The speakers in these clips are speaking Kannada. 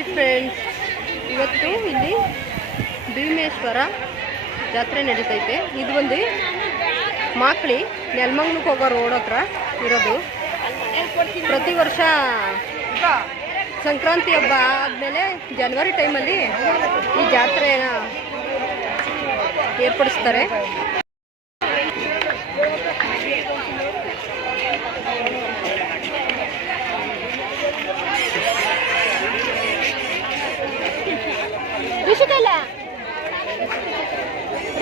ಹಾಯ್ ಫ್ರೆಂಡ್ಸ್, ಇವತ್ತು ಇಲ್ಲಿ ಭೀಮೇಶ್ವರ ಜಾತ್ರೆ ನಡೀತೈತೆ. ಇದು ಒಂದು ಮಾಕ್ಳಿ ನೆಲಮಂಗಲಕ್ಕೆ ಹೋಗೋ ರೋಡ್ ಹತ್ರ ಇರೋದು. ಪ್ರತಿ ವರ್ಷ ಸಂಕ್ರಾಂತಿ ಹಬ್ಬ ಆದಮೇಲೆ ಜನವರಿ ಟೈಮಲ್ಲಿ ಈ ಜಾತ್ರೆನ ಏರ್ಪಡಿಸ್ತಾರೆ.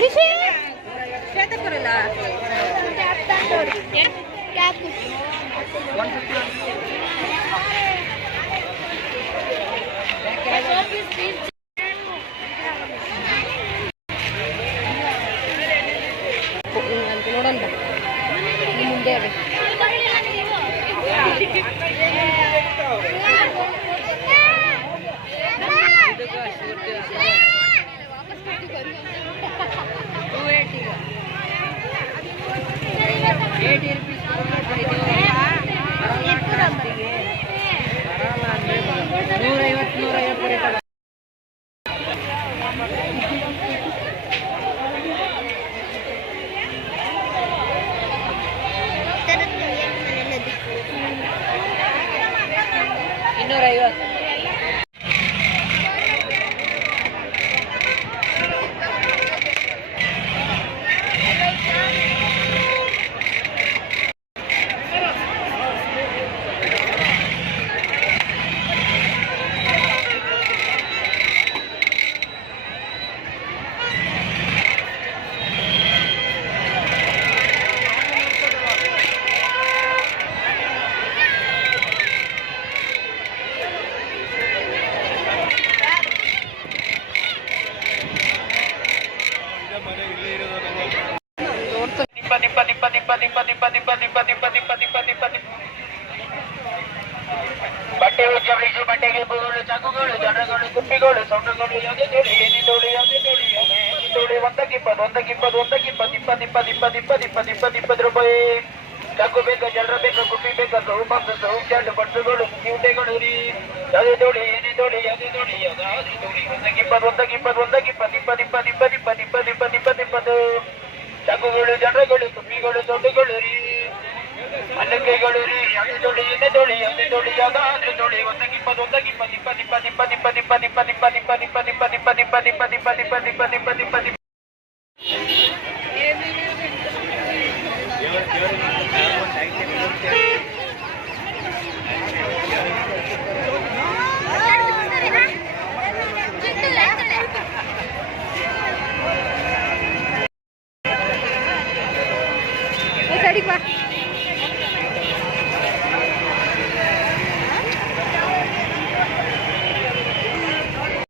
ऋषि ಬರಲ್ಲ ನೋಡೋಣ ಮುಂದೆ ಬಟ್ಟೆ ಉಜ್ಜವರಿಗೆ ಬಟ್ಟೆಗೆ ಬೋಳು ಚಾಕುಗಳು ಜನಗಳು ಕುಪ್ಪಿಗಳು ಸೊಂಡುಗಳು ಯಾವುದೇ ಜೋಡಿ ಏನೇ ಜೋಡಿ ಯಾವುದೇ ಜೋಡಿ ಜೋಡಿ ಒಂದಕ್ಕಿಪ್ಪತ್ತು ರೂಪಾಯಿ. ಚಾಕು ಬೇಕಾ ಜನರ ಬೇಕಾ ಕುಪ್ಪಿ ಬೇಕಾ ಸೌ ಬಂದು ಸೌ ಚಂಡು ಬಟ್ಟುಗಳು ಕ್ಯೂಟೆಗಳು ರೀ ಯಾವುದೇ ಜೋಡಿ ಏನೇ ಜೋಡಿ ಯಾವುದೇ ಜೋಡಿ ಯಾವುದೇ ಜೋಡಿ ಒಂದಕ್ಕಿಪ್ಪತ್ತು ಚಾಕುಗಳು ಜನರುಗಳು ಕುಪ್ಪಿಗಳು ಸೊಂಡುಗಳು ರೀ ಅನ್ನಕೈಗಳು ರೀ ಯಾವುದೇ ಜೋಡಿ ಏನೇ ಜೋಡಿ ಯಾವುದೇ ಜೋಡಿ ಯಾವುದಾದ್ರೂ ಜೋಡಿ ಒಂದಕ್ಕಿಪ್ಪತ್ತು Ready,